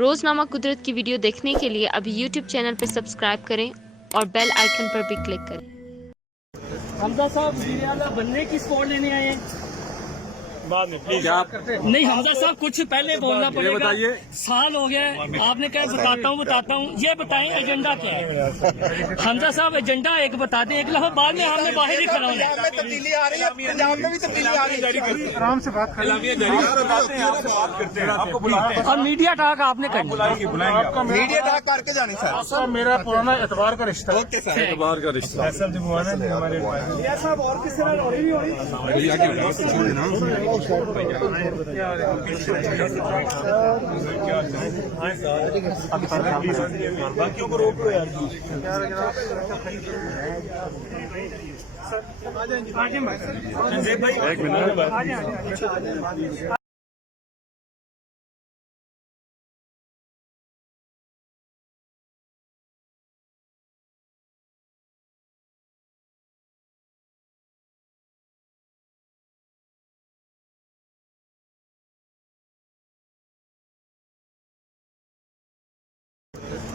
रोज़नामा कुदरत की वीडियो देखने के लिए अभी यूट्यूब चैनल पर सब्सक्राइब करें और बेल आइकन पर भी क्लिक करें। हमजा साहब वज़ीर आला बनने की स्पॉट लेने आए हैं बाद में प्लीज आप नहीं हमजा साहब कुछ पहले बोलना पड़ेगा। बताइए। साल हो गया आपने कहा बताता हूँ ये बताएं एजेंडा क्या है। हमजा साहब एजेंडा एक बता दें, एक लफ्ज़ बाद में हमने बाहर ही खड़ा होना है। तब्दीली आ रही है, पंजाब में भी तब्दीली आ रही है। आराम से बात करते हैं। और मीडिया टॉक आपने करना आपका मीडिया तक करके जानी सर। आपका मेरा पुराना एतबार का रिश्ता है। Okay sir. एतबार का रिश्ता ऐसा दिवाना है हमारे साहब और किस तरह हो रही बाकियों को रोक लो यार। एक मिनट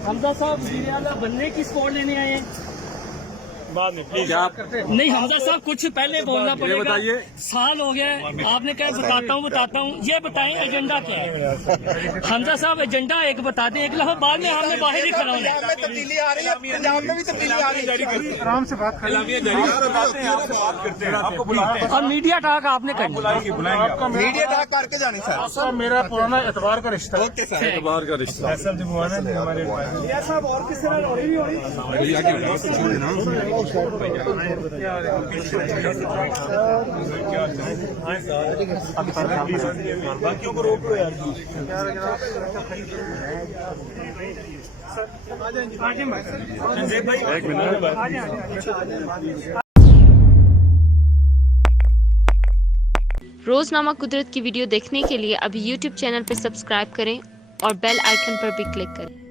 हमजा साहब वज़ीर आला बनने की स्पॉट लेने आए हैं बाद में प्लीज आप नहीं हमजा साहब कुछ पहले बोलना पड़ेगा। बताइए। साल हो गया आपने कहा बताता हूँ ये बताएं एजेंडा क्या है। हमजा साहब एजेंडा एक बता दें, एक लफ्ज़ बाद में हमने बाहर ही खड़ा होना है। पंजाब में तब्दीली आ रही है, पंजाब में भी तब्दीली आ रही है। आराम से बात करते और मीडिया टॉक आपने करना आपका मीडिया तक करके जानी सर। आपका मेरा पुराना एतबार का रिश्ता है। Okay sir. एतबार का रिश्ता ऐसा दिवाना है हमारे साहब और किस तरह हो रही बाकियों को रोक लो यार। एक मिनट रोज़नामा कुदरत की वीडियो देखने के लिए अभी यूट्यूब चैनल पर सब्सक्राइब करें और बेल आइकन पर भी क्लिक करें।